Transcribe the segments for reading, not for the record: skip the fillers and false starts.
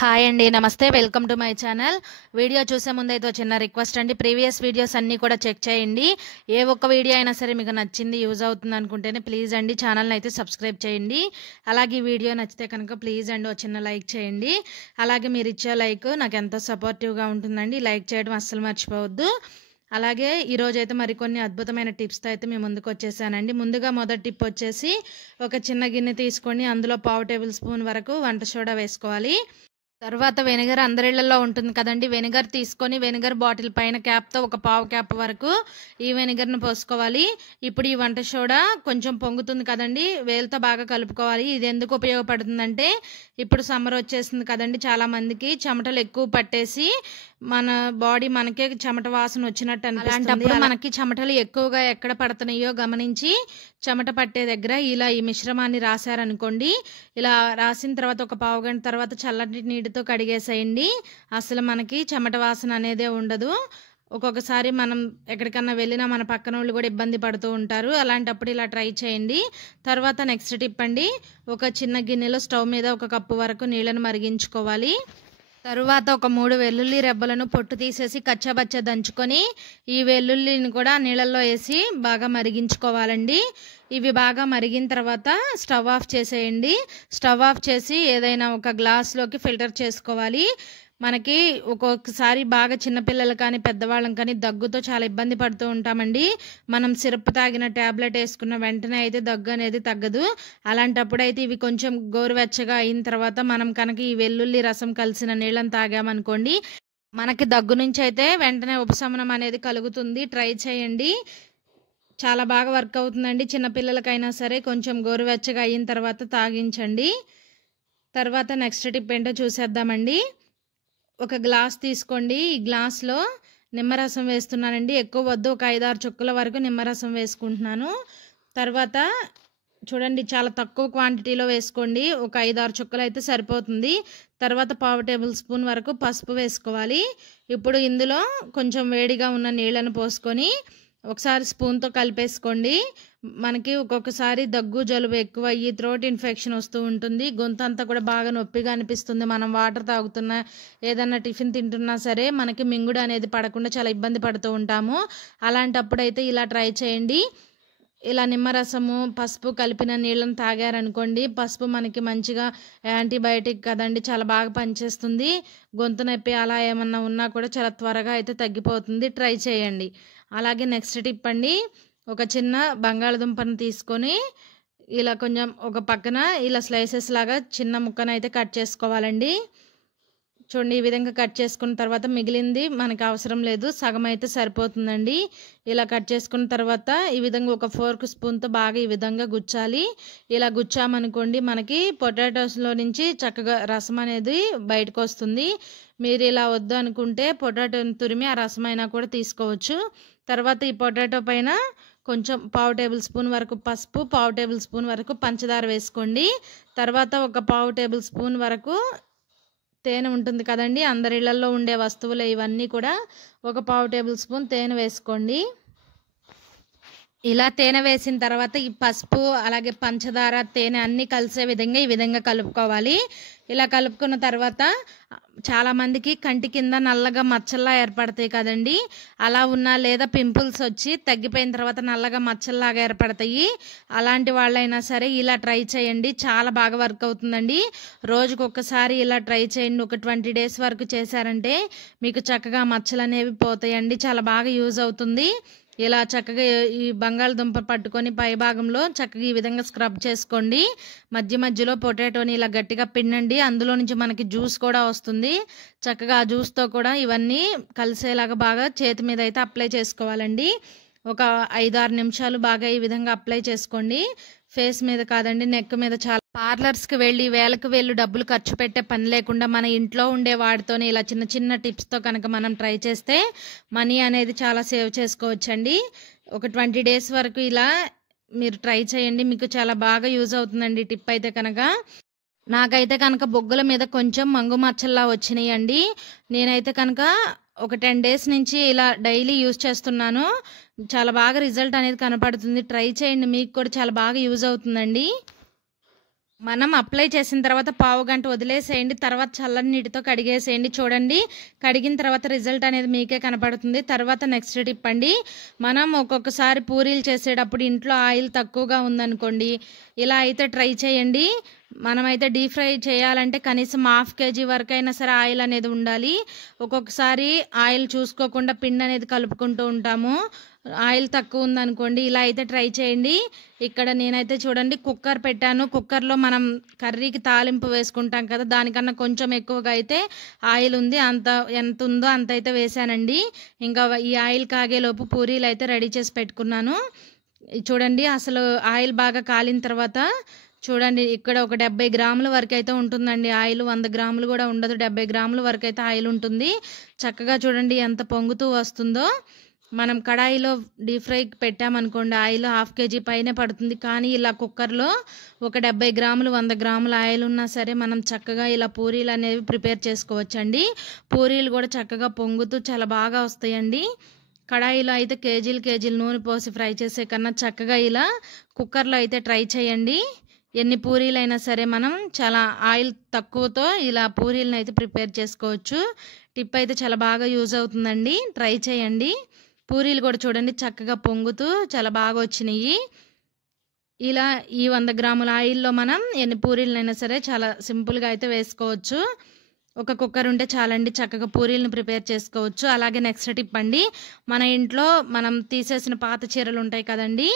Hi అండి, నమస్తే. Welcome to my channel. Video చూసే ముందు అయితే చిన్న రిక్వెస్ట్ అండి, ప్రీవియస్ వీడియోస్ అన్నీ కూడా చెక్ చేయండి. ఏ ఒక్క వీడియో అయినా సరే మీకు నచ్చింది, యూజ్ అవుతుంది అనుకుంటేనే ప్లీజ్ అండి ఛానల్ని అయితే సబ్స్క్రైబ్ చేయండి. అలాగే ఈ వీడియో నచ్చితే కనుక ప్లీజ్ అండి ఒక చిన్న లైక్ చేయండి. అలాగే మీరు ఇచ్చే లైక్ నాకు ఎంతో సపోర్టివ్గా ఉంటుందండి. లైక్ చేయడం అస్సలు మర్చిపోవద్దు. అలాగే ఈరోజు అయితే మరికొన్ని అద్భుతమైన టిప్స్తో అయితే మేము ముందుకు వచ్చేసానండి. ముందుగా మొదటి టిప్ వచ్చేసి, ఒక చిన్న గిన్నె తీసుకొని అందులో 1/2 టేబుల్ స్పూన్ వరకు వంట సోడా వేసుకోవాలి. తర్వాత వెనిగర్ అందరిళ్లలో ఉంటుంది కదండి. వెనిగర్ తీసుకొని వెనిగర్ బాటిల్ పైన క్యాప్తో ఒక 1/2 క్యాప్ వరకు ఈ వెనిగర్ను పోసుకోవాలి. ఇప్పుడు ఈ వంట సోడా కొంచెం పొంగుతుంది కదండి, వేలతో బాగా కలుపుకోవాలి. ఇది ఎందుకు ఉపయోగపడుతుందంటే, ఇప్పుడు సమ్మర్ వచ్చేసింది కదండి, చాలా మందికి చెమటలు ఎక్కువ పట్టేసి మన బాడీ మనకే చెమట వాసన వచ్చినట్టు అనిపిస్తుంది. అలాంటప్పుడు మనకి చెమటలు ఎక్కువగా ఎక్కడ పడుతున్నాయో గమనించి చెమట పట్టే దగ్గర ఇలా ఈ మిశ్రమాన్ని రాశారనుకోండి. ఇలా రాసిన తర్వాత ఒక 1/2 గంట తర్వాత చల్లటి నీటితో కడిగేసేయండి. అసలు మనకి చెమట వాసన అనేదే ఉండదు. ఒక్కొక్కసారి మనం ఎక్కడికన్నా వెళ్ళినా మన పక్కన వాళ్ళు కూడా ఇబ్బంది పడుతూ ఉంటారు. అలాంటప్పుడు ఇలా ట్రై చేయండి. తర్వాత నెక్స్ట్ టిప్ అండి, ఒక చిన్న గిన్నెలో స్టవ్ మీద 1 కప్పు వరకు నీళ్ళను మరిగించుకోవాలి. తరువాత ఒక 3 వెల్లుల్లి రెబ్బలను పొట్టు తీసేసి కచ్చాబచ్చా దంచుకొని ఈ వెల్లుల్లిని కూడా నీళ్ళల్లో వేసి బాగా మరిగించుకోవాలండి. ఇవి బాగా మరిగిన తర్వాత స్టవ్ ఆఫ్ చేసేయండి. స్టవ్ ఆఫ్ చేసి ఏదైనా ఒక గ్లాస్లోకి ఫిల్టర్ చేసుకోవాలి. మనకి ఒక్కొక్కసారి బాగా చిన్నపిల్లలు కానీ పెద్దవాళ్ళం కానీ దగ్గుతో చాలా ఇబ్బంది పడుతూ ఉంటామండి. మనం సిరప్ తాగిన ట్యాబ్లెట్ వేసుకున్న వెంటనే అయితే దగ్గు అనేది తగ్గదు. అలాంటప్పుడు అయితే ఇవి కొంచెం గోరువెచ్చగా అయిన తర్వాత మనం కనుక ఈ వెల్లుల్లి రసం కలిసిన నీళ్ళని తాగామనుకోండి, మనకి దగ్గు నుంచి అయితే వెంటనే ఉపశమనం అనేది కలుగుతుంది. ట్రై చేయండి, చాలా బాగా వర్క్ అవుతుందండి. చిన్నపిల్లలకైనా సరే కొంచెం గోరువెచ్చగా అయిన తర్వాత తాగించండి. తర్వాత నెక్స్ట్ టిప్ ఏంటో చూసేద్దామండి. ఒక గ్లాస్ తీసుకోండి. ఈ గ్లాస్లో నిమ్మరసం వేస్తున్నానండి. ఎక్కువ వద్దు, ఒక 5-6 చుక్కల వరకు నిమ్మరసం వేసుకుంటున్నాను. తర్వాత చూడండి, చాలా తక్కువ క్వాంటిటీలో వేసుకోండి. ఒక 5-6 చుక్కలు అయితే సరిపోతుంది. తర్వాత 1/2 టేబుల్ స్పూన్ వరకు పసుపు వేసుకోవాలి. ఇప్పుడు ఇందులో కొంచెం వేడిగా ఉన్న నీళ్ళను పోసుకొని ఒకసారి స్పూన్తో కలిపేసుకోండి. మనకి ఒక్కొక్కసారి దగ్గు జలుబు ఎక్కువ అయ్యి థ్రోట్ ఇన్ఫెక్షన్ వస్తూ ఉంటుంది. గొంతు అంతా కూడా బాగా నొప్పిగా అనిపిస్తుంది. మనం వాటర్ తాగుతున్నా ఏదన్నా టిఫిన్ తింటున్నా సరే మనకి మింగుడు అనేది పడకుండా చాలా ఇబ్బంది పడుతూ ఉంటాము. అలాంటప్పుడైతే ఇలా ట్రై చేయండి. ఇలా నిమ్మరసము పసుపు కలిపిన నీళ్ళని తాగారనుకోండి, పసుపు మనకి మంచిగా యాంటీబయాటిక్ కదండి, చాలా బాగా పనిచేస్తుంది. గొంతు నొప్పి అలా ఏమన్నా ఉన్నా కూడా చాలా త్వరగా అయితే తగ్గిపోతుంది. ట్రై చేయండి. అలాగే నెక్స్ట్ టిప్ అండి, ఒక చిన్న బంగాళదుంపను తీసుకొని ఇలా కొంచెం ఒక పక్కన ఇలా స్లైసెస్ లాగా చిన్న ముక్కను అయితే కట్ చేసుకోవాలండి. చూడండి, ఈ విధంగా కట్ చేసుకున్న తర్వాత మిగిలింది మనకి అవసరం లేదు, సగం అయితే సరిపోతుందండి. ఇలా కట్ చేసుకున్న తర్వాత ఈ విధంగా ఒక ఫోర్క్ స్పూన్తో బాగా ఈ విధంగా గుచ్చాలి. ఇలా గుచ్చామనుకోండి, మనకి పొటాటోస్లో నుంచి చక్కగా రసం అనేది బయటకు వస్తుంది. మీరు ఇలా వద్దు అనుకుంటే పొటాటోని తురిమి ఆ రసం అయినా కూడా తీసుకోవచ్చు. తర్వాత ఈ పొటాటో పైన కొంచెం 1/2 టేబుల్ స్పూన్ వరకు పసుపు, 1/2 టేబుల్ స్పూన్ వరకు పంచదార వేసుకోండి. తర్వాత ఒక 1/2 టేబుల్ స్పూన్ వరకు తేనె ఉంటుంది కదండి, అందరి ఇళ్లలో ఉండే వస్తువులు ఇవన్నీ కూడా ఒక 1/2 టేబుల్ స్పూన్ తేనె వేసుకోండి. ఇలా తేనె వేసిన తర్వాత ఈ పసుపు అలాగే పంచదార తేనె అన్నీ కలిసే విధంగా ఈ విధంగా కలుపుకోవాలి. ఇలా కలుపుకున్న తర్వాత చాలామందికి కంటి కింద నల్లగా మచ్చల్లా ఏర్పడతాయి కదండి, అలా ఉన్నా లేదా పింపుల్స్ వచ్చి తగ్గిపోయిన తర్వాత నల్లగా మచ్చల్లాగా ఏర్పడతాయి. అలాంటి వాళ్ళైనా సరే ఇలా ట్రై చేయండి, చాలా బాగా వర్క్ అవుతుందండి. రోజుకు ఒక్కసారి ఇలా ట్రై చేయండి. ఒక 20 డేస్ వరకు చేశారంటే మీకు చక్కగా మచ్చలు అనేవి పోతాయండి. చాలా బాగా యూజ్ అవుతుంది. ఇలా చక్కగా ఈ బంగాళదుంప పట్టుకొని పై భాగంలో చక్కగా ఈ విధంగా స్క్రబ్ చేసుకోండి. మధ్య మధ్యలో పొటాటోని ఇలా గట్టిగా పిండండి, అందులో నుంచి మనకి జ్యూస్ కూడా వస్తుంది. చక్కగా ఆ జ్యూస్తో కూడా ఇవన్నీ కలిసేలాగా బాగా చేతి మీద అయితే అప్లై చేసుకోవాలండి. ఒక 5-6 నిమిషాలు బాగా ఈ విధంగా అప్లై చేసుకోండి. ఫేస్ మీద కాదండి, నెక్ మీద. చాలా పార్లర్స్కి వెళ్ళి వేలకు వేలు డబ్బులు ఖర్చు పెట్టే పని లేకుండా మన ఇంట్లో ఉండే వాటితోనే ఇలా చిన్న చిన్న టిప్స్తో కనుక మనం ట్రై చేస్తే మనీ అనేది చాలా సేవ్ చేసుకోవచ్చండి. ఒక 20 డేస్ వరకు ఇలా మీరు ట్రై చేయండి, మీకు చాలా బాగా యూజ్ అవుతుందండి టిప్ అయితే కనుక. నాకైతే కనుక బొగ్గుల మీద కొంచెం మంగు మచ్చల్లా వచ్చినాయండి. నేనైతే కనుక ఒక 10 డేస్ నుంచి ఇలా డైలీ యూజ్ చేస్తున్నాను. చాలా బాగా రిజల్ట్ అనేది కనపడుతుంది. ట్రై చేయండి, మీకు కూడా చాలా బాగా యూజ్ అవుతుందండి. మనం అప్లై చేసిన తర్వాత పావు గంట వదిలేసేయండి. తర్వాత చల్లని నీటితో కడిగేసేయండి. చూడండి, కడిగిన తర్వాత రిజల్ట్ అనేది మీకే కనపడుతుంది. తర్వాత నెక్స్ట్ టిప్ అండి, మనం ఒక్కొక్కసారి పూరీలు చేసేటప్పుడు ఇంట్లో ఆయిల్ తక్కువగా ఉందనుకోండి, ఇలా అయితే ట్రై చేయండి. మనమైతే డీప్ ఫ్రై చేయాలంటే కనీసం 1/2 kg వరకైనా సరే ఆయిల్ అనేది ఉండాలి. ఒక్కొక్కసారి ఆయిల్ చూసుకోకుండా పిండి అనేది కలుపుకుంటూ ఉంటాము. ఆయిల్ తక్కువ ఉందనుకోండి, ఇలా అయితే ట్రై చేయండి. ఇక్కడ నేనైతే చూడండి కుక్కర్ పెట్టాను. కుక్కర్లో మనం కర్రీకి తాలింపు వేసుకుంటాం కదా, దానికన్నా కొంచెం ఎక్కువగా అయితే ఆయిల్ ఉంది. ఎంత ఉందో అంత అయితే వేసానండి. ఇంకా ఈ ఆయిల్ కాగేలోపు పూరీలు అయితే రెడీ చేసి పెట్టుకున్నాను. చూడండి, అసలు ఆయిల్ బాగా కాలిన తర్వాత చూడండి, ఇక్కడ ఒక 70 గ్రాముల వరకు అయితే ఉంటుందండి ఆయిల్. 100 గ్రాములు కూడా ఉండదు, 70 గ్రాముల వరకు అయితే ఆయిల్ ఉంటుంది. చక్కగా చూడండి ఎంత పొంగుతూ వస్తుందో. మనం కడాయిలో డీప్ ఫ్రై పెట్టామనుకోండి, ఆయిల్ 1/2 kg పైనే పడుతుంది. కానీ ఇలా కుక్కర్లో ఒక 70 గ్రాములు 100 గ్రాముల ఆయిల్ ఉన్నా సరే మనం చక్కగా ఇలా పూరీలు అనేవి ప్రిపేర్ చేసుకోవచ్చండి. పూరీలు కూడా చక్కగా పొంగుతూ చాలా బాగా వస్తాయండి. కడాయిలో అయితే కేజీలు నూనె పోసి ఫ్రై చేసే కన్నా చక్కగా ఇలా కుక్కర్లో అయితే ట్రై చేయండి. ఎన్ని పూరీలైనా సరే మనం చాలా ఆయిల్ తక్కువతో ఇలా పూరీలను అయితే ప్రిపేర్ చేసుకోవచ్చు. టిప్ అయితే చాలా బాగా యూజ్ అవుతుందండి, ట్రై చేయండి. పూరీలు కూడా చూడండి చక్కగా పొంగుతూ చాలా బాగా వచ్చినాయి. ఇలా ఈ 100 గ్రాముల ఆయిల్లో మనం ఎన్ని పూరీలైనా సరే చాలా సింపుల్గా అయితే వేసుకోవచ్చు. ఒక కుక్కర్ ఉంటే చాలండి, చక్కగా పూరీలను ప్రిపేర్ చేసుకోవచ్చు. అలాగే నెక్స్ట్ టిప్ అండి, మన ఇంట్లో మనం తీసేసిన పాత చీరలు ఉంటాయి కదండి,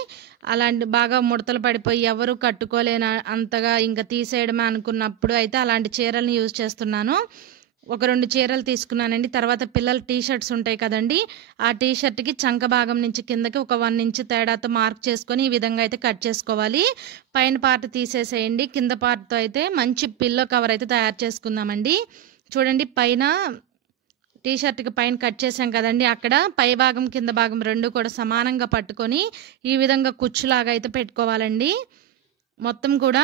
అలాంటి బాగా ముడతలు పడిపోయి ఎవరు కట్టుకోలేని అంతగా ఇంకా తీసేయడమే అనుకున్నప్పుడు అయితే అలాంటి చీరలను యూజ్ చేస్తున్నాను. ఒక 2 చీరలు తీసుకున్నానండి. తర్వాత పిల్లల టీషర్ట్స్ ఉంటాయి కదండి, ఆ టీషర్ట్కి చంక భాగం నుంచి కిందకి ఒక 1 ఇంచ్ తేడాతో మార్క్ చేసుకొని ఈ విధంగా అయితే కట్ చేసుకోవాలి. పైన పార్ట్ తీసేసేయండి. కింద పార్ట్తో అయితే మంచి పిల్లో కవర్ అయితే తయారు చేసుకుందామండి. చూడండి, పైన టీషర్ట్కి పైన కట్ చేసాం కదండి, అక్కడ పై భాగం కింద భాగం 2 కూడా సమానంగా పట్టుకొని ఈ విధంగా కుచ్చులాగా అయితే పెట్టుకోవాలండి. మొత్తం కూడా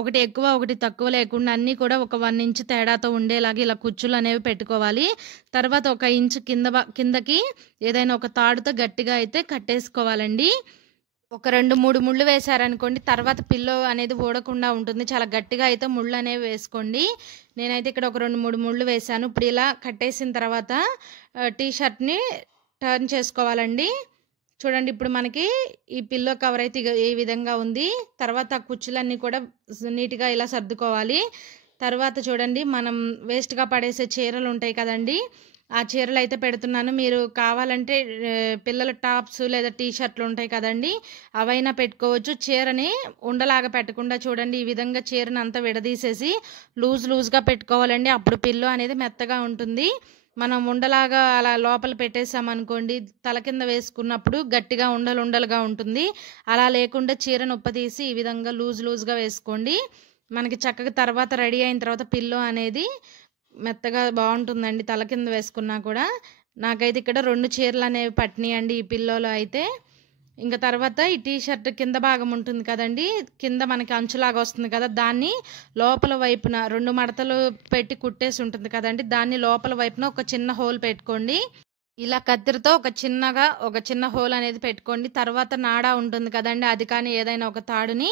ఒకటి ఎక్కువ ఒకటి తక్కువ లేకుండా అన్నీ కూడా ఒక 1 ఇంచ్ తేడాతో ఉండేలాగా ఇలా కుచ్చులు అనేవి పెట్టుకోవాలి. తర్వాత 1 ఇంచ్ కిందకి ఏదైనా ఒక తాడుతో గట్టిగా అయితే కట్టేసుకోవాలండి. ఒక 2-3 ముళ్ళు వేశారనుకోండి, తర్వాత పిల్లో అనేది ఊడకుండా ఉంటుంది. చాలా గట్టిగా అయితే ముళ్ళు అనేవి వేసుకోండి. నేనైతే ఇక్కడ ఒక 2-3 ముళ్ళు వేశాను. ఇప్పుడు ఇలా కట్టేసిన తర్వాత టీషర్ట్ని టర్న్ చేసుకోవాలండి. చూడండి, ఇప్పుడు మనకి ఈ పిల్లో కవర్ అయితే ఈ విధంగా ఉంది. తర్వాత ఆ కుచ్చులన్నీ కూడా నీట్గా ఇలా సర్దుకోవాలి. తర్వాత చూడండి, మనం వేస్ట్గా పడేసే చీరలు ఉంటాయి కదండి, ఆ చీరలు అయితే పెడుతున్నాను. మీరు కావాలంటే పిల్లల టాప్స్ లేదా టీషర్ట్లు ఉంటాయి కదండి, అవైనా పెట్టుకోవచ్చు. చీరని ఉండలాగా పెట్టకుండా చూడండి ఈ విధంగా చీరని అంతా విడదీసేసి లూజ్గా పెట్టుకోవాలండి. అప్పుడు పిల్లో అనేది మెత్తగా ఉంటుంది. మనం ఉండలాగా అలా లోపల పెట్టేసామనుకోండి, తల కింద వేసుకున్నప్పుడు గట్టిగా ఉండలుగా ఉంటుంది. అలా లేకుండా చీరను ఉప్పతీసి ఈ విధంగా లూజ్గా వేసుకోండి. మనకి చక్కగా తర్వాత రెడీ అయిన తర్వాత పిల్లో అనేది మెత్తగా బాగుంటుందండి తల కింద వేసుకున్నా కూడా. నాకైతే ఇక్కడ 2 చీరలు అనేవి పట్టినాయండి ఈ పిల్లోలో అయితే. ఇంకా తర్వాత ఈ టీషర్ట్ కింద భాగం ఉంటుంది కదండి, కింద మనకి అంచులాగా వస్తుంది కదా, దాన్ని లోపల వైపున 2 మడతలు పెట్టి కుట్టేసి ఉంటుంది కదండి, దాన్ని లోపల వైపున ఒక చిన్న హోల్ పెట్టుకోండి. ఇలా కత్తిరితో ఒక చిన్న హోల్ అనేది పెట్టుకోండి. తర్వాత నాడా ఉంటుంది కదండి, అది కానీ ఏదైనా ఒక తాడుని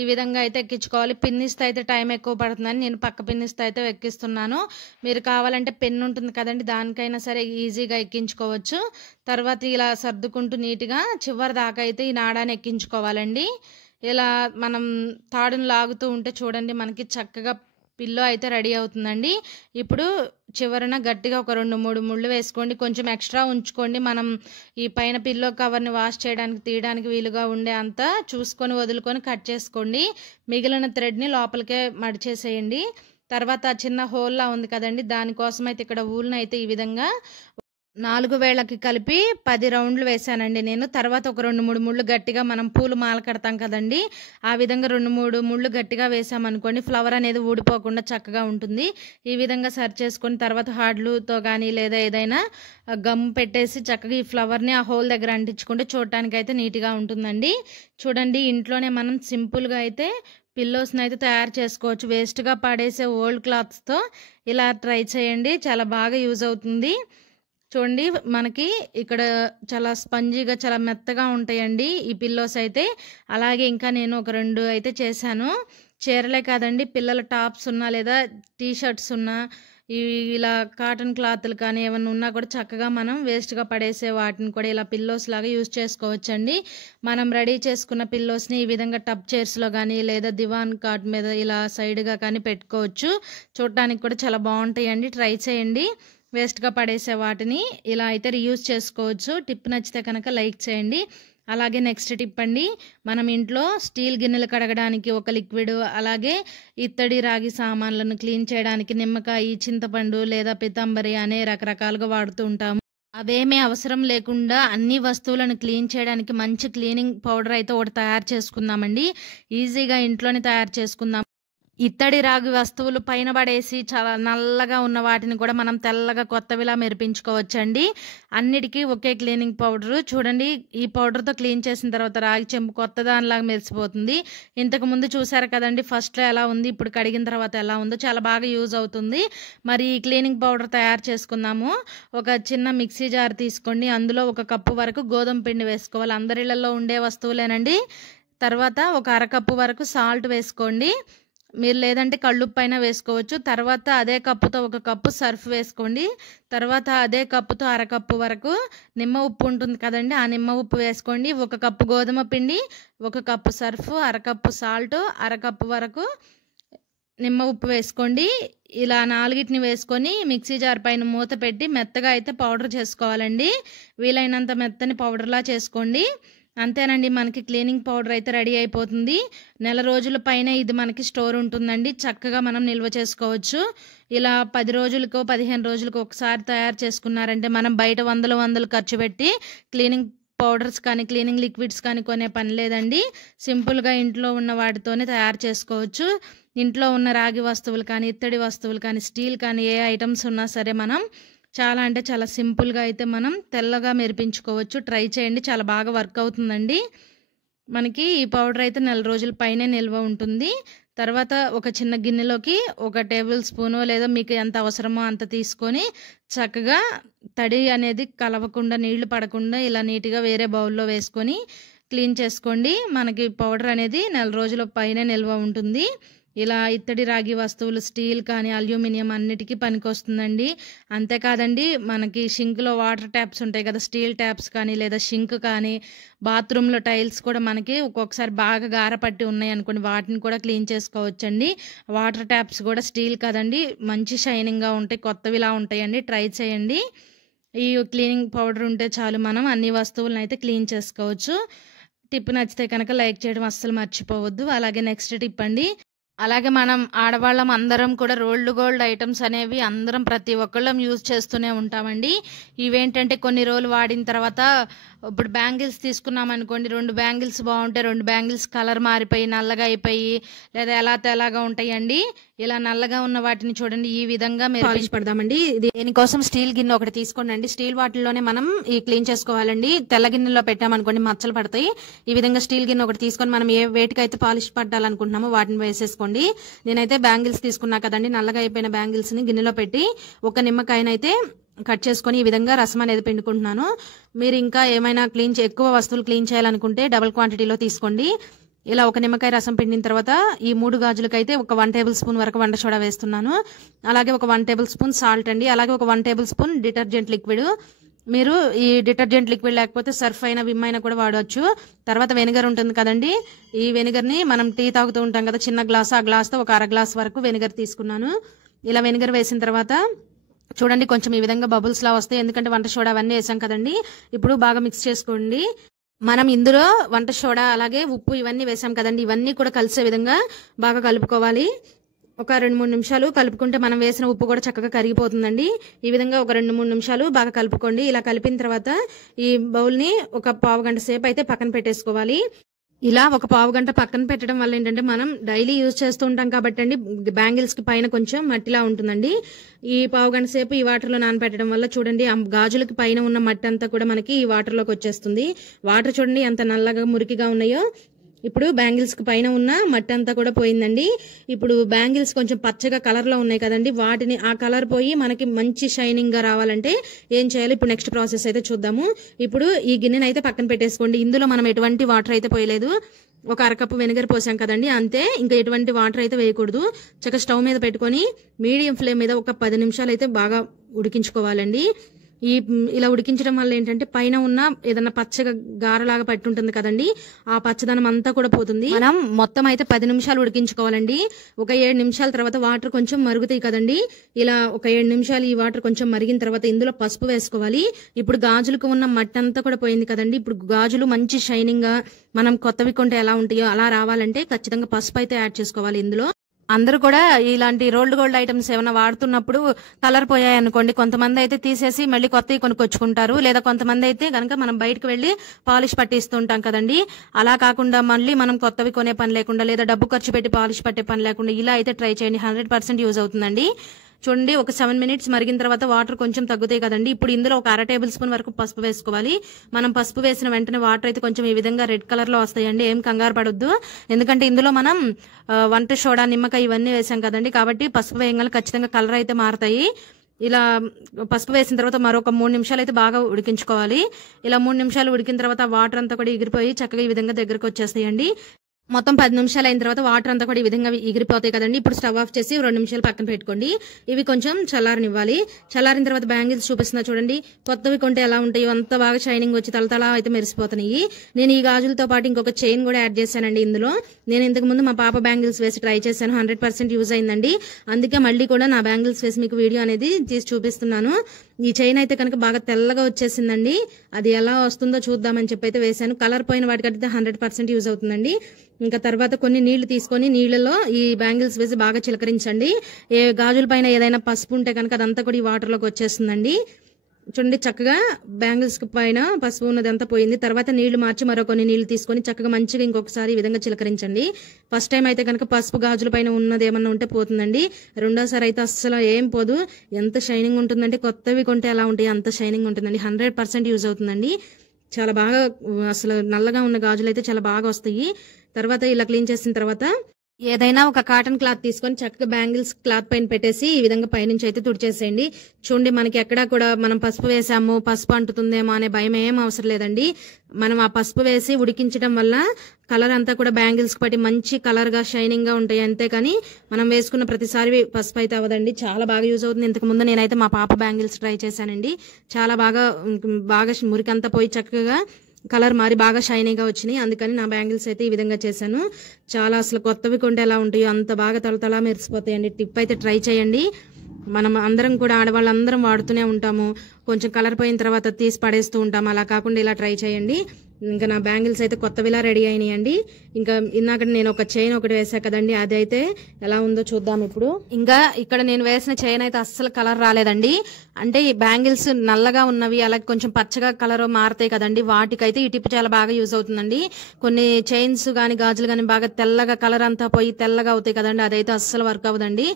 ఈ విధంగా అయితే ఎక్కించుకోవాలి. పిన్నిస్తే అయితే టైం ఎక్కువ పడుతుందని నేను పక్క పిన్నిస్తే అయితే ఎక్కిస్తున్నాను. మీరు కావాలంటే పెన్ ఉంటుంది కదండి, దానికైనా సరే ఈజీగా ఎక్కించుకోవచ్చు. తర్వాత ఇలా సర్దుకుంటూ నీట్గా చివరి దాకా అయితే ఈ నాడాన్ని ఎక్కించుకోవాలండి. ఇలా మనం తాడును లాగుతూ ఉంటే చూడండి మనకి చక్కగా పిల్లో అయితే రెడీ అవుతుందండి. ఇప్పుడు చివరన గట్టిగా ఒక 2-3 ముళ్ళు వేసుకోండి. కొంచెం ఎక్స్ట్రా ఉంచుకోండి. మనం ఈ పైన పిల్లో కవర్ని వాష్ చేయడానికి తీయడానికి వీలుగా ఉండే అంత చూసుకొని వదులుకొని కట్ చేసుకోండి. మిగిలిన థ్రెడ్ని లోపలికే మడిచేసేయండి. తర్వాత చిన్న హోల్లా ఉంది కదండి, దానికోసం అయితే ఇక్కడ ఊల్ని అయితే ఈ విధంగా 4 వేళ్ళకి కలిపి 10 రౌండ్లు వేసానండి నేను. తర్వాత ఒక 2-3 ముళ్ళు గట్టిగా మనం పూలు మాల కడతాం కదండి, ఆ విధంగా 2-3 ముళ్ళు గట్టిగా వేసామనుకోండి, ఫ్లవర్ అనేది ఊడిపోకుండా చక్కగా ఉంటుంది. ఈ విధంగా సర్చ్ చేసుకొని తర్వాత హార్డ్లూతో కానీ లేదా ఏదైనా గమ్ పెట్టేసి చక్కగా ఈ ఫ్లవర్ని ఆ హోల్ దగ్గర అంటించుకుంటే చూడటానికి అయితే నీట్గా ఉంటుందండి. చూడండి, ఇంట్లోనే మనం సింపుల్గా అయితే పిల్లోస్ని అయితే తయారు చేసుకోవచ్చు. వేస్ట్గా పడేసే ఓల్డ్ క్లాత్స్తో ఇలా ట్రై చేయండి, చాలా బాగా యూజ్ అవుతుంది. చూడండి, మనకి ఇక్కడ చాలా స్పంజీగా చాలా మెత్తగా ఉంటాయండి ఈ పిల్లోస్ అయితే. అలాగే ఇంకా నేను ఒక 2 అయితే చేశాను. చీరలే కాదండి, పిల్లల టాప్స్ ఉన్నా లేదా టీ షర్ట్స్ ఉన్నా ఇలా కాటన్ క్లాత్లు కానీ ఏమన్నా ఉన్నా కూడా చక్కగా మనం వేస్ట్గా పడేసే వాటిని కూడా ఇలా పిల్లోస్ లాగా యూజ్ చేసుకోవచ్చండి. మనం రెడీ చేసుకున్న పిల్లోస్ని ఈ విధంగా టబ్ చైర్స్లో కానీ లేదా దివాన్ కాట్ మీద ఇలా సైడ్గా కానీ పెట్టుకోవచ్చు. చూడటానికి కూడా చాలా బాగుంటాయండి, ట్రై చేయండి. వేస్ట్గా పడేసే వాటిని ఇలా అయితే రీయూజ్ చేసుకోవచ్చు. టిప్ నచ్చితే కనుక లైక్ చేయండి. అలాగే నెక్స్ట్ టిప్ అండి, మనం ఇంట్లో స్టీల్ గిన్నెలు కడగడానికి ఒక లిక్విడ్, అలాగే ఇత్తడి రాగి సామాన్లను క్లీన్ చేయడానికి నిమ్మకాయ, చింతపండు లేదా పితాంబరి అనే రకరకాలుగా వాడుతూ ఉంటాము. అవేమీ అవసరం లేకుండా అన్ని వస్తువులను క్లీన్ చేయడానికి మంచి క్లీనింగ్ పౌడర్ అయితే ఒకటి తయారు చేసుకుందామండి. ఈజీగా ఇంట్లోనే తయారు చేసుకుందాం. ఇత్తడి రాగి వస్తువులు పైన పడేసి చాలా నల్లగా ఉన్న వాటిని కూడా మనం తెల్లగా కొత్తవిలా మెరిపించుకోవచ్చండి. అన్నిటికీ ఒకే క్లీనింగ్ పౌడరు. చూడండి, ఈ పౌడర్తో క్లీన్ చేసిన తర్వాత రాగి చెంబు కొత్త దానిలాగా మెరిసిపోతుంది. ఇంతకు ముందు చూసారు కదండి ఫస్ట్లో ఎలా ఉంది, ఇప్పుడు కడిగిన తర్వాత ఎలా ఉందో, చాలా బాగా యూజ్ అవుతుంది. మరి ఈ క్లీనింగ్ పౌడర్ తయారు చేసుకుందాము. ఒక చిన్న మిక్సీ జార్ తీసుకోండి, అందులో 1 కప్పు వరకు గోధుమ పిండి వేసుకోవాలి. అందరిళ్లలో ఉండే వస్తువులేనండి. తర్వాత ఒక అరకప్పు వరకు సాల్ట్ వేసుకోండి. మీరు లేదంటే కళ్ళుప్పు అయినా వేసుకోవచ్చు. తర్వాత అదే కప్పుతో 1 కప్పు సర్ఫ్ వేసుకోండి. తర్వాత అదే కప్పుతో అరకప్పు వరకు నిమ్మ ఉప్పు ఉంటుంది కదండి, ఆ నిమ్మ ఉప్పు వేసుకోండి. 1 కప్పు గోధుమ పిండి, 1 కప్పు సర్ఫ్, అరకప్పు సాల్ట్, అరకప్పు వరకు నిమ్మ ఉప్పు వేసుకోండి. ఇలా 4టిని వేసుకొని మిక్సీ జార్ పైన మూత పెట్టి మెత్తగా అయితే పౌడర్ చేసుకోవాలండి. వీలైనంత మెత్తని పౌడర్లా చేసుకోండి. అంతేనండి, మనకి క్లీనింగ్ పౌడర్ అయితే రెడీ అయిపోతుంది. నెల రోజుల పైన ఇది మనకి స్టోర్ ఉంటుందండి. చక్కగా మనం నిల్వ చేసుకోవచ్చు. ఇలా 10 రోజులకో 15 రోజులకో ఒకసారి తయారు చేసుకున్నారంటే మనం బయట వందలు ఖర్చు పెట్టి క్లీనింగ్ పౌడర్స్ కానీ క్లీనింగ్ లిక్విడ్స్ కానీ కొనే పని లేదండి. సింపుల్గా ఇంట్లో ఉన్న వాటితోనే తయారు చేసుకోవచ్చు. ఇంట్లో ఉన్న రాగి వస్తువులు కానీ ఇత్తడి వస్తువులు కానీ స్టీల్ కానీ ఏ ఐటమ్స్ ఉన్నా సరే మనం చాలా అంటే చాలా సింపుల్గా అయితే మనం తెల్లగా మెరిపించుకోవచ్చు. ట్రై చేయండి, చాలా బాగా వర్క్ అవుతుందండి. మనకి ఈ పౌడర్ అయితే నెల రోజుల పైనే నిల్వ ఉంటుంది. తర్వాత ఒక చిన్న గిన్నెలోకి 1 టేబుల్ స్పూను లేదా మీకు ఎంత అవసరమో అంత తీసుకొని చక్కగా తడి అనేది కలవకుండా, నీళ్లు పడకుండా ఇలా నీట్గా వేరే బౌల్లో వేసుకొని క్లీన్ చేసుకోండి. మనకి పౌడర్ అనేది నెల రోజుల పైనే నిల్వ ఉంటుంది. ఇలా ఇత్తడి రాగి వస్తువులు స్టీల్ కానీ అల్యూమినియం అన్నిటికీ పనికొస్తుందండి. అంతేకాదండి, మనకి షింక్లో వాటర్ ట్యాప్స్ ఉంటాయి కదా, స్టీల్ ట్యాప్స్ కానీ లేదా షింక్ కానీ, బాత్రూంలో టైల్స్ కూడా మనకి ఒక్కొక్కసారి బాగా గారపట్టి ఉన్నాయి అనుకోండి, వాటిని కూడా క్లీన్ చేసుకోవచ్చండి. వాటర్ ట్యాప్స్ కూడా స్టీల్ కదండి, మంచి షైనింగ్గా ఉంటాయి, కొత్తవిలా ఉంటాయండి. ట్రై చేయండి. ఈ క్లీనింగ్ పౌడర్ ఉంటే చాలు మనం అన్ని వస్తువులను అయితే క్లీన్ చేసుకోవచ్చు. టిప్ నచ్చితే కనుక లైక్ చేయడం అస్సలు మర్చిపోవద్దు. అలాగే నెక్స్ట్ టిప్ అండి, అలాగే మనం ఆడవాళ్ళం అందరం కూడా రోల్డ్ గోల్డ్ ఐటమ్స్ అనేవి అందరం ప్రతి ఒక్కళ్ళం యూజ్ చేస్తూనే ఉంటామండి. ఇవేంటంటే కొన్ని రోజులు వాడిన తర్వాత ఇప్పుడు బ్యాంగిల్స్ తీసుకున్నాం అనుకోండి, 2 బ్యాంగిల్స్ బాగుంటాయి, 2 బ్యాంగిల్స్ కలర్ మారిపోయి నల్లగా అయిపోయి లేదా ఎలా తెల్లగా ఉంటాయండి. ఇలా నల్లగా ఉన్న వాటిని చూడండి ఈ విధంగా పాలిష్ పడదామండి. దీనికోసం స్టీల్ గిన్నె ఒకటి తీసుకోండి. స్టీల్ వాటిల్లోనే మనం ఈ క్లీన్ చేసుకోవాలండి. తెల్ల గిన్నెలో పెట్టామనుకోండి మచ్చలు పడతాయి. ఈ విధంగా స్టీల్ గిన్నె ఒకటి తీసుకొని మనం ఏ వేటికైతే పాలిష్ పట్టాలనుకుంటున్నామో వాటిని వేసేసుకోండి. నేనైతే బ్యాంగిల్స్ తీసుకున్నా కదండి, నల్లగా అయిపోయిన బ్యాంగిల్స్ ని గిన్నెలో పెట్టి 1 నిమ్మకాయనైతే కట్ చేసుకొని ఈ విధంగా రసం అనేది పిండుకుంటున్నాను. మీరు ఇంకా ఏమైనా ఎక్కువ వస్తువులు క్లీన్ చేయాలనుకుంటే డబుల్ క్వాంటిటీలో తీసుకోండి. ఇలా 1 నిమ్మకాయ రసం పిండిన తర్వాత ఈ 3 గాజులకైతే ఒక 1 టేబుల్ స్పూన్ వరకు వంట సోడా వేస్తున్నాను. అలాగే ఒక 1 టేబుల్ స్పూన్ సాల్ట్ అండి. అలాగే ఒక 1 టేబుల్ స్పూన్ డిటర్జెంట్ లిక్విడ్. మీరు ఈ డిటర్జెంట్ లిక్విడ్ లేకపోతే సర్ఫ్ అయినా విమ్ అయినా కూడా వాడవచ్చు. తర్వాత వెనిగర్ ఉంటుంది కదండి, ఈ వెనిగర్ని మనం టీ తాగుతూ ఉంటాం కదా చిన్న గ్లాస్, ఆ గ్లాస్తో ఒక 1/2 గ్లాస్ వరకు వెనిగర్ తీసుకున్నాను. ఇలా వెనిగర్ వేసిన తర్వాత చూడండి కొంచెం ఈ విధంగా బబుల్స్ లా వస్తాయి, ఎందుకంటే వంట సోడా అవన్నీ వేసాం కదండి. ఇప్పుడు బాగా మిక్స్ చేసుకోండి. మనం ఇందులో వంట సోడా అలాగే ఉప్పు ఇవన్నీ వేసాం కదండి, ఇవన్నీ కూడా కలిసే విధంగా బాగా కలుపుకోవాలి. ఒక 2-3 నిమిషాలు కలుపుకుంటే మనం వేసిన ఉప్పు కూడా చక్కగా కరిగిపోతుందండి. ఈ విధంగా ఒక 2-3 నిమిషాలు బాగా కలుపుకోండి. ఇలా కలిపిన తర్వాత ఈ బౌల్ని ఒక పావు గంట సేపు అయితే పక్కన పెట్టేసుకోవాలి. ఇలా ఒక పావు గంట పక్కన పెట్టడం వల్ల ఏంటంటే మనం డైలీ యూజ్ చేస్తూ ఉంటాం కాబట్టి అండి బ్యాంగిల్స్ కి పైన కొంచెం మట్టిలా ఉంటుందండి. ఈ పావు గంట సేపు ఈ వాటర్ లో నానబెట్టడం వల్ల చూడండి ఆ గాజులకి పైన ఉన్న మట్టి అంతా కూడా మనకి ఈ వాటర్ లోకి వచ్చేస్తుంది. వాటర్ చూడండి ఎంత నల్లగా మురికిగా ఉన్నాయో. ఇప్పుడు బ్యాంగిల్స్ కి పైన ఉన్న మట్టి అంతా కూడా పోయిందండి. ఇప్పుడు బ్యాంగిల్స్ కొంచెం పచ్చగా కలర్ లో ఉన్నాయి కదండి, వాటిని ఆ కలర్ పోయి మనకి మంచి షైనింగ్ గా రావాలంటే ఏం చేయాలి, ఇప్పుడు నెక్స్ట్ ప్రాసెస్ అయితే చూద్దాము. ఇప్పుడు ఈ గిన్నెని అయితే పక్కన పెట్టేసుకోండి. ఇందులో మనం ఎటువంటి వాటర్ అయితే పోయలేదు. ఒక అరకప్పు వెనిగర్ పోసాం కదండి, అంతే. ఇంకా ఎటువంటి వాటర్ అయితే వేయకూడదు. చక్కగా స్టవ్ మీద పెట్టుకొని మీడియం ఫ్లేమ్ మీద ఒక 10 నిమిషాలు అయితే బాగా ఉడికించుకోవాలండి. ఇలా ఉడికించడం వల్ల ఏంటంటే పైన ఉన్న ఏదన్నా పచ్చగా గారలాగా పట్టి ఉంటుంది కదండి, ఆ పచ్చదనం అంతా కూడా పోతుంది. మనం మొత్తం అయితే 10 నిమిషాలు ఉడికించుకోవాలండి. ఒక 7 నిమిషాల తర్వాత వాటర్ కొంచెం మరుగుతాయి కదండి, ఇలా ఒక 7 నిమిషాలు ఈ వాటర్ కొంచెం మరిగిన తర్వాత ఇందులో పసుపు వేసుకోవాలి. ఇప్పుడు గాజులకు ఉన్న మట్టి అంతా కూడా పోయింది కదండి, ఇప్పుడు గాజులు మంచి షైనింగ్ గా మనం కొత్తవి కొంటే ఎలా ఉంటాయో అలా రావాలంటే ఖచ్చితంగా పసుపు అయితే యాడ్ చేసుకోవాలి ఇందులో. అందరూ కూడా ఇలాంటి రోల్డ్ గోల్డ్ ఐటమ్స్ ఏమైనా వాడుతున్నప్పుడు కలర్ పోయాయి అనుకోండి, కొంతమంది అయితే తీసేసి మళ్ళీ కొత్తవి కొనుక్కొచ్చుకుంటారు. లేదా కొంతమంది అయితే కనుక మనం బయటకు వెళ్లి పాలిష్ పట్టిస్తూ ఉంటాం కదండి, అలా కాకుండా మళ్ళీ మనం కొత్తవి కొనే పని లేకుండా లేదా డబ్బు ఖర్చు పెట్టి పాలిష్ పట్టే పని లేకుండా ఇలా అయితే ట్రై చేయండి. 100% యూజ్ అవుతుందండి. చూడండి, ఒక 7 మినిట్స్ మరిగిన తర్వాత వాటర్ కొంచెం తగ్గుతాయి కదండి. ఇప్పుడు ఇందులో ఒక 1/2 టేబుల్ స్పూన్ వరకు పసుపు వేసుకోవాలి. మనం పసుపు వేసిన వెంటనే వాటర్ అయితే కొంచెం ఈ విధంగా రెడ్ కలర్ లో వస్తాయండి. ఏం కంగారు పడొద్దు, ఎందుకంటే ఇందులో మనం వంట సోడా, నిమ్మకాయ ఇవన్నీ వేసాం కదండి, కాబట్టి పసుపు వేయగానే ఖచ్చితంగా కలర్ అయితే మారుతాయి. ఇలా పసుపు వేసిన తర్వాత మరొక 3 నిమిషాలు అయితే బాగా ఉడికించుకోవాలి. ఇలా 3 నిమిషాలు ఉడికిన తర్వాత వాటర్ అంతా కూడా ఎగిరిపోయి చక్కగా ఈ విధంగా దగ్గరకు వచ్చేస్తాయండి. మొత్తం 10 నిమిషాలు అయిన తర్వాత వాటర్ అంతా కూడా ఈ విధంగా ఎగిరిపోతాయి కదండి. ఇప్పుడు స్టవ్ ఆఫ్ చేసి 2 నిమిషాలు పక్కన పెట్టుకోండి. ఇవి కొంచెం చల్లారనివ్వాలి. చల్లారిన తర్వాత బ్యాంగిల్స్ చూపిస్తున్నా చూడండి, కొత్తవి కొంటే ఎలా ఉంటాయో అంత బాగా షైనింగ్ వచ్చి తలతలా అయితే మెరిసిపోతున్నాయి. నేను ఈ గాజులతో పాటు ఇంకొక చైన్ కూడా యాడ్ చేశానండి ఇందులో. నేను ఇంతకు ముందు మా పాప బ్యాంగిల్స్ వేసి ట్రై చేశాను, 100% యూజ్ అయిందండి. అందుకే మళ్ళీ కూడా నా బ్యాంగిల్స్ వేసి మీకు వీడియో అనేది తీసి చూపిస్తున్నాను. ఈ చైన్ అయితే కనుక బాగా తెల్లగా వచ్చేసిందండి, అది ఎలా వస్తుందో చూద్దామని చెప్పి అయితే వేశాను. కలర్ పోయిన వాటికైతే 100% యూజ్ అవుతుందండి. ఇంకా తర్వాత కొన్ని నీళ్లు తీసుకొని నీళ్లలో ఈ బ్యాంగిల్స్ వేసి బాగా చిలకరించండి. ఏ గాజుల పైన ఏదైనా పసుపు ఉంటే కనుక అదంతా కూడా ఈ వాటర్ లోకి వచ్చేస్తుందండి. చూడండి, చక్కగా బ్యాంగిల్స్ పైన పసుపు ఉన్నది అంతా పోయింది. తర్వాత నీళ్లు మార్చి మరో కొన్ని నీళ్లు తీసుకొని చక్కగా మంచిగా ఇంకొకసారి ఈ విధంగా చిలకరించండి. ఫస్ట్ టైం అయితే కనుక పసుపు గాజుల పైన ఉన్నది ఏమన్నా ఉంటే పోతుందండి, రెండోసారి అయితే అస్సలు ఏం పోదు. ఎంత షైనింగ్ ఉంటుందంటే కొత్తవి కొంటే ఎలా ఉంటాయి అంత షైనింగ్ ఉంటుందండి. 100% యూజ్ అవుతుందండి. చాలా బాగా అసలు నల్లగా ఉన్న గాజులు అయితే చాలా బాగా వస్తాయి. తర్వాత ఇలా క్లీన్ చేసిన తర్వాత ఏదైనా ఒక కాటన్ క్లాత్ తీసుకొని చక్కగా బ్యాంగిల్స్ క్లాత్ పైన పెట్టేసి ఈ విధంగా పైనుంచి అయితే తుడిచేసేయండి. చూడండి, మనకి ఎక్కడా కూడా మనం పసుపు వేసాము పసుపు అంటుతుందేమో అనే భయం ఏం అవసరం లేదండి. మనం ఆ పసుపు వేసి ఉడికించడం వల్ల కలర్ అంతా కూడా బ్యాంగిల్స్ పట్టి మంచి కలర్ గా షైనింగ్ గా ఉంటాయి. అంతేకాని మనం వేసుకున్న ప్రతిసారి పసుపు అయితే అవ్వదండి. చాలా బాగా యూజ్ అవుతుంది. ఇంతకు ముందు నేనైతే మా పాప బ్యాంగిల్స్ ట్రై చేశానండి, చాలా బాగా మురికంతా పోయి చక్కగా కలర్ మారి బాగా షైనీగా వచ్చినాయి. అందుకని నా బ్యాంగిల్స్ అయితే ఈ విధంగా చేశాను. చాలా అసలు కొత్తవి కొంటే ఎలా ఉంటాయో అంత బాగా తలతలా మెరిసిపోతాయండి. టిప్ అయితే ట్రై చేయండి. మనం అందరం కూడా ఆడవాళ్ళందరం వాడుతూనే ఉంటాము, కొంచెం కలర్ పోయిన తర్వాత తీసి పడేస్తూ ఉంటాము. అలా కాకుండా ఇలా ట్రై చేయండి. ఇంకా నా బ్యాంగిల్స్ అయితే కొత్తవిలా రెడీ అయినాయండి. ఇంకా ఇందాక నేను ఒక చైన్ ఒకటి వేసా కదండి, అది అయితే ఎలా ఉందో చూద్దాం ఇప్పుడు. ఇంకా ఇక్కడ నేను వేసిన చైన్ అయితే అస్సలు కలర్ రాలేదండి. అంటే ఈ బ్యాంగిల్స్ నల్లగా ఉన్నవి అలాగే కొంచెం పచ్చగా కలర్ మారుతాయి కదండి, వాటికైతే ఈ టిప్ చాలా బాగా యూజ్ అవుతుందండి. కొన్ని చైన్స్ గానీ గాజులు గానీ బాగా తెల్లగా కలర్ అంతా పోయి తెల్లగా అవుతాయి కదండి, అదైతే అస్సలు వర్క్ అవ్వదండి.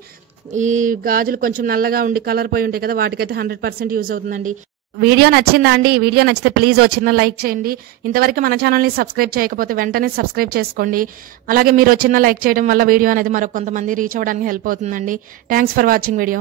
ఈ గాజులు కొంచెం నల్లగా ఉండి కలర్ పోయి ఉంటాయి కదా, వాటికైతే 100% యూజ్ అవుతుందండి. వీడియో నచ్చిందా అండి? వీడియో నచ్చితే ప్లీజ్ చిన్న లైక్ చేయండి. ఇంతవరకు మన ఛానల్ ని సబ్స్క్రైబ్ చేయకపోతే వెంటనే సబ్స్క్రైబ్ చేసుకోండి. అలాగే మీరు చిన్న లైక్ చేయడం వల్ల వీడియో అనేది మరొక కొంతమంది రీచ్ అవ్వడానికి హెల్ప్ అవుతుందండి. Thanks for watching video.